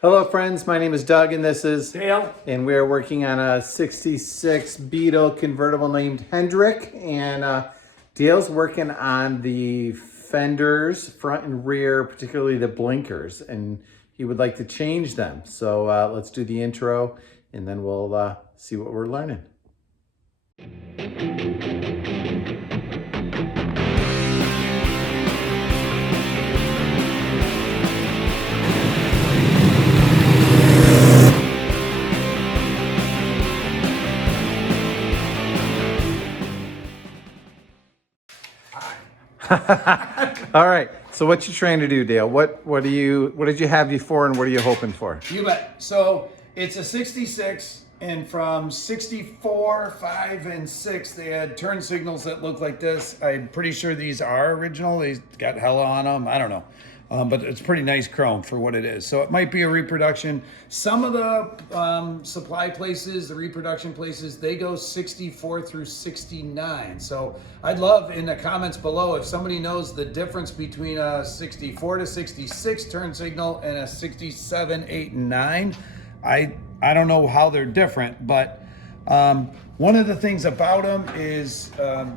Hello friends, my name is Doug and this is Dale. And we are working on a 66 Beetle convertible named Hendrik, and Dale's working on the fenders, front and rear, particularly the blinkers, and he would like to change them. So let's do the intro and then we'll see what we're learning. All right. So what you trying to do, Dale? What did you have before, and what are you hoping for? You bet. So it's a 66, and from 64, 5, and 6, they had turn signals that look like this. I'm pretty sure these are original. They got hella on them. I don't know. But it's pretty nice chrome for what it is. So it might be a reproduction. Some of the supply places, the reproduction places, they go 64 through 69. So I'd love in the comments below if somebody knows the difference between a 64 to 66 turn signal and a 67, 8, and 9. I don't know how they're different, but one of the things about them is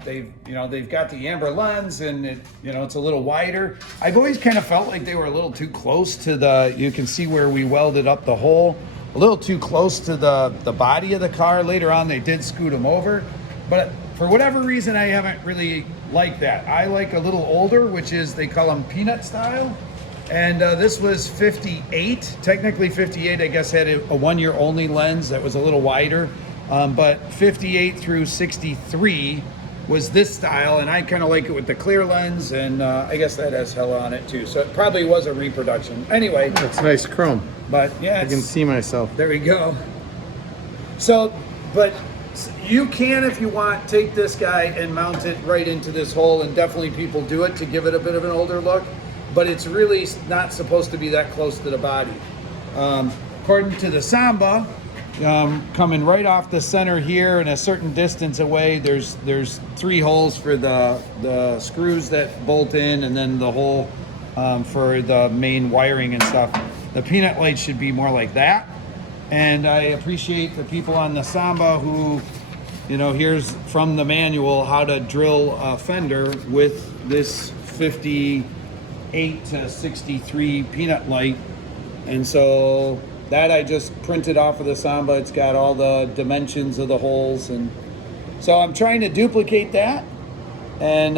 they've got the amber lens, and it's a little wider. I've always kind of felt like they were a little too close to the. You can see where we welded up the hole, a little too close to the body of the car. Later on, they did scoot them over, but for whatever reason, I haven't really liked that. I like a little older, which is they call them peanut style. And this was 58, technically 58, I guess had a 1 year only lens that was a little wider. But 58 through 63 was this style, and I kind of like it with the clear lens, and I guess that has hella on it too. So it probably was a reproduction. Anyway. It's nice chrome. But yeah. I can see myself. There we go. So, but you can, if you want, take this guy and mount it right into this hole, and definitely people do it to give it a bit of an older look. But it's really not supposed to be that close to the body. According to the Samba, coming right off the center here and a certain distance away, there's 3 holes for the screws that bolt in, and then the hole for the main wiring and stuff. The peanut light should be more like that. And I appreciate the people on the Samba who, here's from the manual how to drill a fender with this 58 to 63 peanut light. And so that I just printed off of the Samba. It's got all the dimensions of the holes, and so I'm trying to duplicate that. And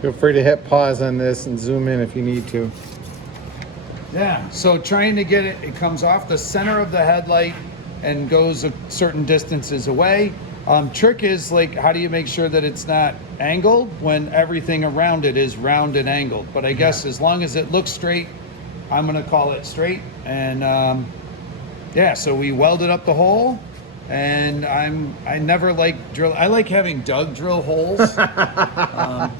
feel free to hit pause on this and zoom in if you need to. Yeah, so trying to get it comes off the center of the headlight and goes a certain distances away. Trick is, like, how do you make sure that it's not angled when everything around it is round and angled? But I guess as long as it looks straight, I'm gonna call it straight. And yeah, so we welded up the hole, and I never like drill. I like having Doug drill holes.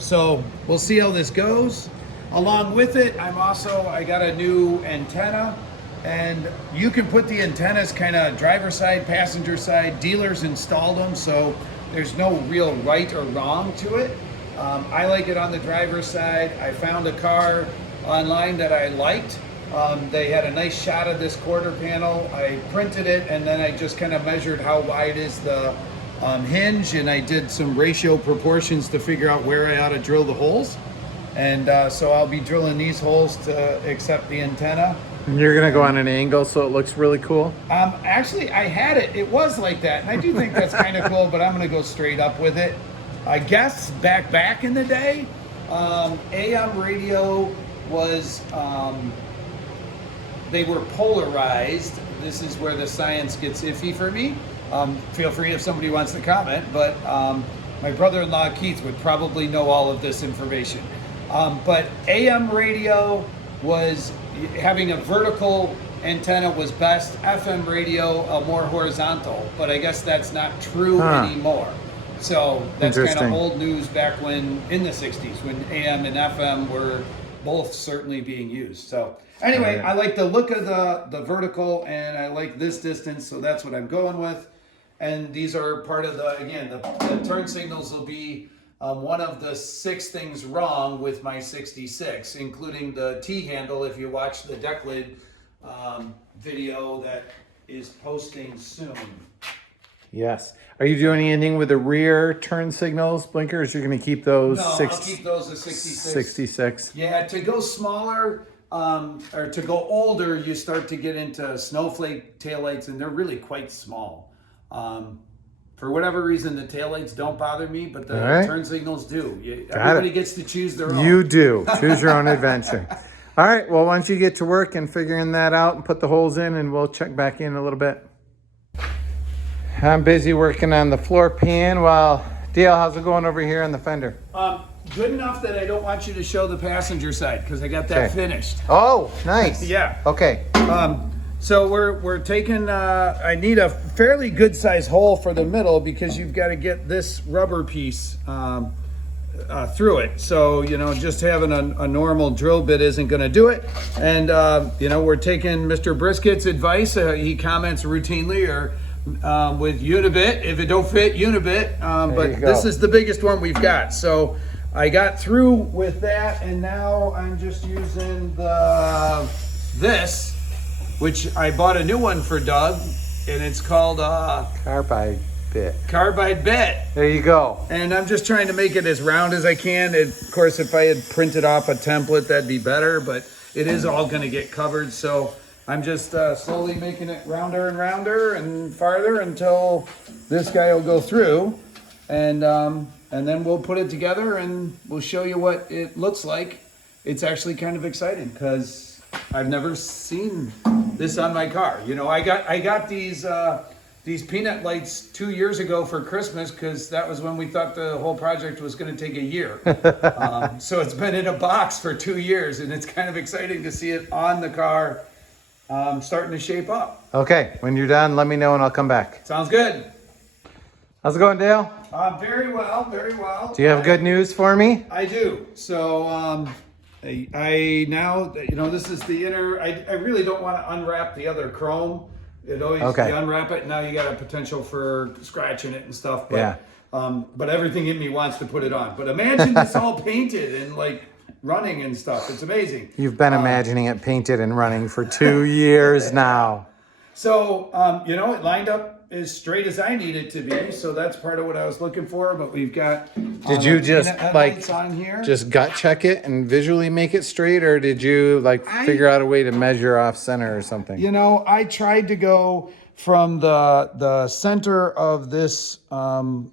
So we'll see how this goes. Along with it, I got a new antenna. And you can put the antennas kind of driver side, passenger side. Dealers installed them, so there's no real right or wrong to it. I like it on the driver's side. I found a car online that I liked. They had a nice shot of this quarter panel. I printed it, and then I just kind of measured how wide is the hinge, and I did some ratio proportions to figure out where I ought to drill the holes. And so I'll be drilling these holes to accept the antenna. And you're gonna go on an angle so it looks really cool? Actually, I had it. It was like that, and I do think that's kind of cool, but I'm gonna go straight up with it. I guess back in the day, AM radio was, they were polarized. This is where the science gets iffy for me. Feel free if somebody wants to comment, but my brother-in-law Keith would probably know all of this information. But AM radio was having a vertical antenna was best. FM radio, more horizontal, but I guess that's not true anymore. So that's kind of old news back when, in the 60s, when AM and FM were both certainly being used. So anyway, I like the look of the vertical, and I like this distance, so that's what I'm going with. And these are part of the turn signals will be one of the 6 things wrong with my 66, including the T-handle. If you watch the deck lid video that is posting soon. Yes. Are you doing anything with the rear turn signals, blinkers? You're going to keep those No, I'll keep those at 66. 66. Yeah, to go smaller or to go older, you start to get into snowflake taillights, and they're really quite small. For whatever reason, the taillights don't bother me, but the turn signals do. Everybody gets to choose their own. You do. Choose your own adventure. All right. Well, why don't you get to work and figuring that out and put the holes in, and we'll check back in a little bit. I'm busy working on the floor pan while Dale, how's it going over here on the fender? Good enough that I don't want you to show the passenger side because I got that finished. Oh, nice. Yeah. Okay. So we're taking, I need a fairly good size hole for the middle because you've got to get this rubber piece through it. So, just having a normal drill bit isn't going to do it. And, we're taking Mr. Brisket's advice. He comments routinely with Unibit. If it don't fit, Unibit. But this is the biggest one we've got. So I got through with that, and now I'm just using this, which I bought a new one for Doug, and it's called Carbide bit. Carbide bit. There you go. And I'm just trying to make it as round as I can. And of course, if I had printed off a template, that'd be better, but it is all going to get covered. So I'm just slowly making it rounder and rounder and farther until this guy will go through. And then we'll put it together and we'll show you what it looks like. It's actually kind of exciting because I've never seen this on my car. I got these peanut lights 2 years ago for Christmas because that was when we thought the whole project was going to take a year. So it's been in a box for 2 years, and it's kind of exciting to see it on the car starting to shape up. Okay, when you're done, let me know and I'll come back. Sounds good. How's it going, Dale? Very well, very well. Do you have good news for me? I do. So I now, this is the inner, I really don't want to unwrap the other chrome. It always, you unwrap it, now you got a potential for scratching it and stuff. But, but everything in me wants to put it on. But imagine this all painted and like running and stuff. It's amazing. You've been imagining it painted and running for 2 years now. So, it lined up as straight as I need it to be. So that's part of what I was looking for. But we've got Did you just on here. just gut check it and visually make it straight, or did you figure out a way to measure off center or something? I tried to go from the center of this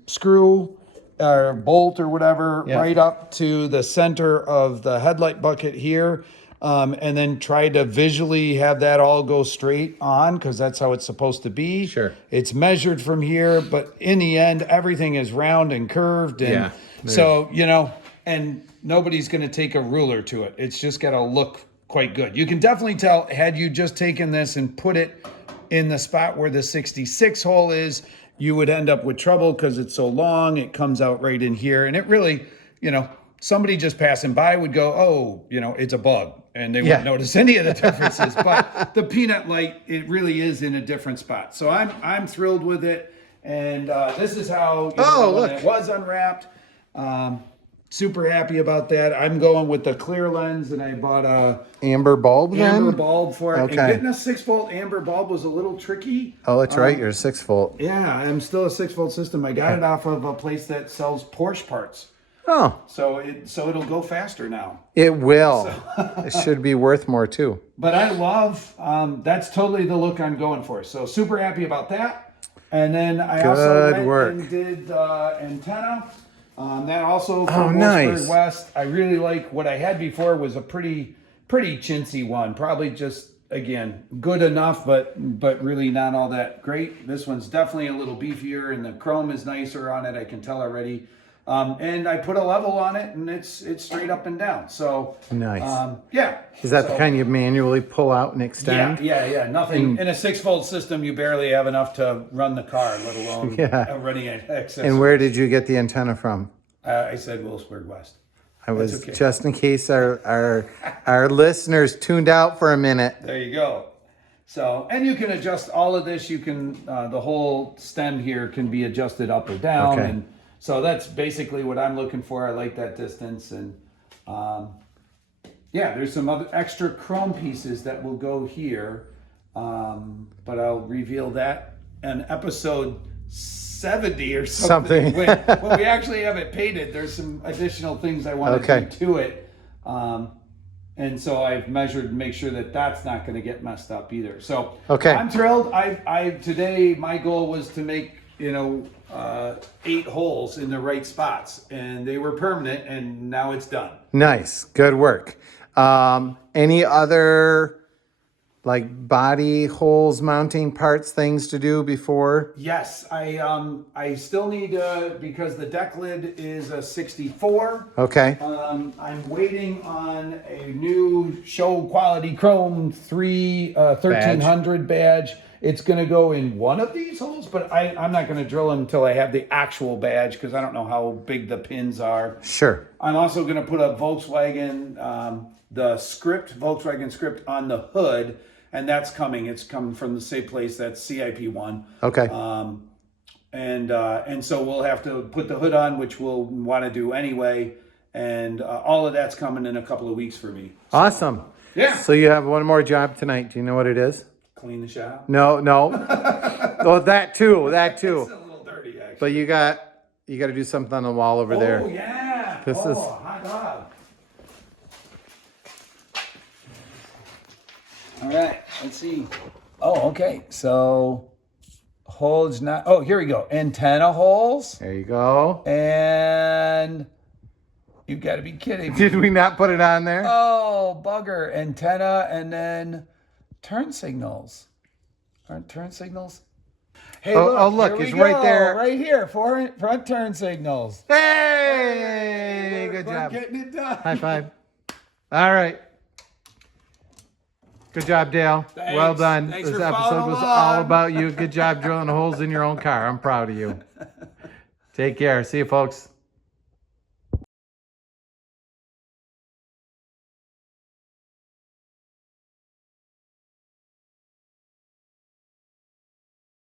screw or bolt or whatever right up to the center of the headlight bucket here. And then try to visually have that all go straight on because that's how it's supposed to be. Sure. It's measured from here, but in the end, everything is round and curved. And so, and nobody's going to take a ruler to it. It's just got to look quite good. You can definitely tell, had you just taken this and put it in the spot where the 66 hole is, you would end up with trouble because it's so long. It comes out right in here. And it really, somebody just passing by would go, oh, it's a bug. And they wouldn't notice any of the differences. But the peanut light, it really is in a different spot. So I'm thrilled with it. And this is how when it was unwrapped. Super happy about that. I'm going with the clear lens, and I bought a amber bulb bulb for it. Okay. And getting a 6-volt amber bulb was a little tricky. Oh, that's right. You're a 6-volt. Yeah, I'm still a 6-volt system. I got it off of a place that sells Porsche parts. Oh. So it'll go faster now. It will. It should be worth more too. But I love, that's totally the look I'm going for. So super happy about that. And then I also went and did the antenna. That also from Wolfsburg West. I really like what I had before was a pretty chintzy one. Probably just, again, good enough, but really not all that great. This one's definitely a little beefier, and the chrome is nicer on it. I can tell already. And I put a level on it, and it's straight up and down. So nice. Is that the kind you manually pull out and extend? Yeah. Nothing in a 6-volt system. You barely have enough to run the car, let alone running an excess. And where did you get the antenna from? I said Wolfsburg West. I was just in case our listeners tuned out for a minute. There you go. So, and you can adjust all of this. You can the whole stem here can be adjusted up or down. Okay. And so that's basically what I'm looking for. I like that distance, and yeah, there's some other extra chrome pieces that will go here, but I'll reveal that in episode 70 or something. When we actually have it painted, there's some additional things I want to do to it. And so I've measured to make sure that that's not going to get messed up either. So I'm thrilled. Today my goal was to make 8 holes in the right spots, and they were permanent, and now it's done. Nice, good work. Any other like body holes, mounting parts, things to do before? Yes, I still need because the deck lid is a 64. Okay. I'm waiting on a new show quality chrome 1300 badge. It's going to go in one of these holes, but I'm not going to drill them until I have the actual badge because I don't know how big the pins are. Sure. I'm also going to put a Volkswagen, Volkswagen script on the hood, and that's coming. It's coming from the same place. That's CIP1. Okay. And so we'll have to put the hood on, which we'll want to do anyway. And all of that's coming in a couple of weeks for me. So, awesome. Yeah. So you have one more job tonight. Do you know what it is? Clean the shop. No. Oh, that too. It's a little dirty, actually. But you got to do something on the wall over there. Oh yeah. This is hot dog. All right, let's see. Oh, okay. So holes not. Oh, here we go. Antenna holes. There you go. And you got to be kidding me. Did we not put it on there? Oh, bugger. Antenna and then turn signals. Aren't turn signals? Hey, look, it's right there. Right here. Front turn signals. Hey, good job. Getting it done. High five. All right. Good job, Dale. Thanks. Well done. Thanks This for episode following was along. all about you. Good job drilling holes in your own car. I'm proud of you. Take care. See you, folks.